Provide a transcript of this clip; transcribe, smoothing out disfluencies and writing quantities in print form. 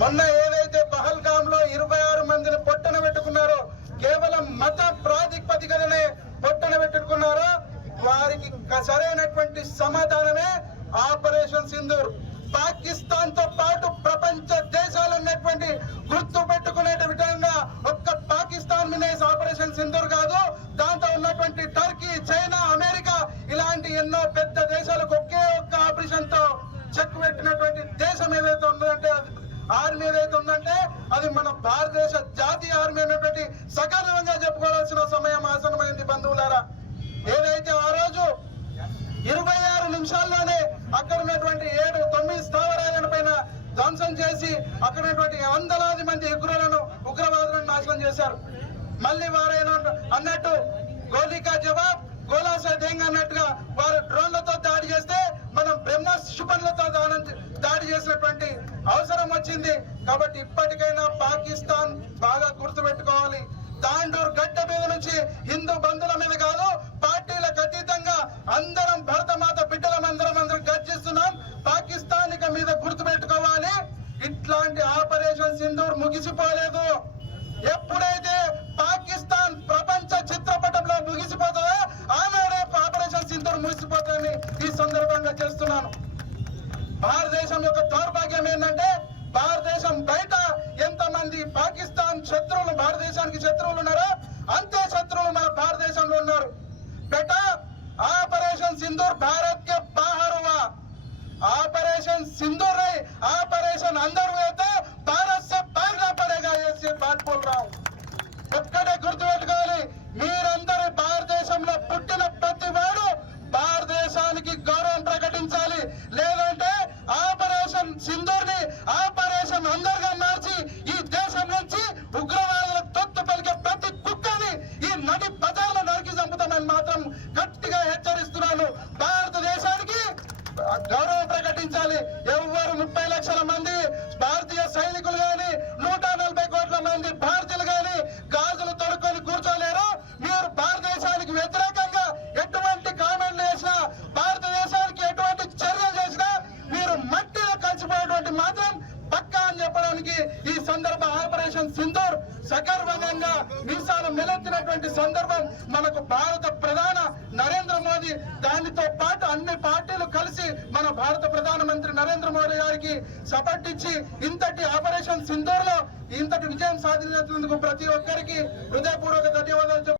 మొన్న ఏదైతే పహల్గామ్ లో 26 మందిని పొట్టన పెట్టుకున్నారో, కేవలం మత ప్రాతిపదికనే పొట్టన పెట్టుకున్నారో, వారికి సరైనటువంటి సమాధానమే ఆపరేషన్ సింధూర్. పాకిస్తాన్ తో పాటు ప్రపంచ దేశాలన్నటువంటి గుర్తు పెట్టుకునే విధంగా ఒక్క పాకిస్తాన్ మీద ఆపరేషన్ సింధూర్ కాదు, దాంతో ఉన్నటువంటి టర్కీ, చైనా, అమెరికా ఇలాంటి ఎన్నో పెద్ద దేశాలకు ఒకే ఒక్క ఆపరేషన్ తో చెక్ పెట్టినటువంటి దేశం ఏదైతే ఉందంటే, ఆర్మీ ఏదైతే ఉందంటే అది మన భారతదేశ జాతీయ ఆర్మీ అనేటువంటి సగర్వంగా చెప్పుకోవాల్సిన సమయం ఆసనమైంది బంధువులారా. ఏదైతే ఆ రోజు 26 నిమిషాల్లోనే అక్కడ ఉన్నటువంటి 7-9 స్థావరాలను పైన ధ్వంసం చేసి అక్కడ ఉన్నటువంటి వందలాది మంది ఉగ్రవాదులను నాశనం చేశారు. మళ్ళీ వారైనా అన్నట్టు గోలీకా జవాబ్ గోలాసే దేంగ్ అన్నట్టుగా వారు డ్రోన్లతో దాడి చేస్తే మనం బ్రహ్మోస్ క్షిపణులతో దాడి చేసినటువంటి అవసరం వచ్చింది. కాబట్టి ఇప్పటికైనా పాకిస్తాన్ బాగా గుర్తుపెట్టుకోవాలి. తాండూర్ గడ్డ మీద నుంచి హిందూ బంధువుల మీద కాదు, పార్టీలకు అతీతంగా అందరం భరతమాత బిడ్డలందరం గర్జిస్తున్నాం. పాకిస్తాన్ మీద గుర్తుపెట్టుకోవాలి, ఇట్లాంటి ఆపరేషన్ సింధూర్ ముగిసిపోలేదు. ఎప్పుడైతే పాకిస్తాన్ ప్రపంచ చిత్రపటంలో ముగిసిపోతుందో ఆనాడే ఆపరేషన్ సింధూర్ ముగిసిపోతుందని ఈ సందర్భంగా చేస్తున్నాను. భారతదేశం యొక్క దౌర్భాగ్యం ఏంటంటే, భారతదేశం బయట ఎంతమంది పాకిస్తాన్ శత్రువులు భారతదేశానికి శత్రువులు ఉన్నారో అంతే శత్రువులు మన భారతదేశంలో ఉన్నారు. बेटा ऑपरेशन सिंदूर भारत के बाहर हुआ, ऑपरेशन सिंदूर नहीं ऑपरेशन अंदर हुए थे, भारत से भागना पड़ेगा, ये बात बोल रहा हूँ. ఒక్కడే గుర్తుపెట్టుకోవాలి, మీరందరూ భారతదేశంలో పుట్టిన ప్రతి వాడు భారతదేశానికి గౌరవం ప్రకటించాలి. లేదంటే ఆపరేషన్ సింధూర్ ని ఆపరేషన్ అందరుగా మార్చి ఈ దేశం నుంచి ఉగ్రవాదుల తొత్తు పలికే ప్రతి కుక్కని ఈ నడి బజార్లో నరికి చంపుతామని మాత్రం గట్టిగా హెచ్చరిస్తున్నాను. భారతదేశానికి గౌరవం ప్రకటించాలి. ఎవరు 30 లక్షల మంది భారతీయ సైనికులు గాని 140 కోట్ల మంది భారతీయులు గాని గాజులు తొడుక్కొని కూర్చోలేరు. మీరు భారతదేశానికి వ్యతిరేకంగా ఎటువంటి కామెంట్లు చేసినా, భారతదేశానికి ఎటువంటి చర్యలు చేసినా మీరు మట్టిలో కలిసిపోయేటువంటి మాత్రం పక్కా అని చెప్పడానికి ఈ సందర్భ ఆపరేషన్ సింధూర్ సగర్వంగా మీసాలు మెలెత్తినటువంటి సందర్భం మనకు భారత ప్రధాన నరేంద్ర మోదీ, దానితో పాటు అన్ని పార్టీలు కలిసి మన భారత ప్రధానమంత్రి నరేంద్ర మోదీ గారికి సపోర్ట్ ఇచ్చి ఇంతటి ఆపరేషన్ సింధూర్ లో ఇంతటి విజయం సాధించినందుకు ప్రతి ఒక్కరికి హృదయపూర్వక ధన్యవాదాలు.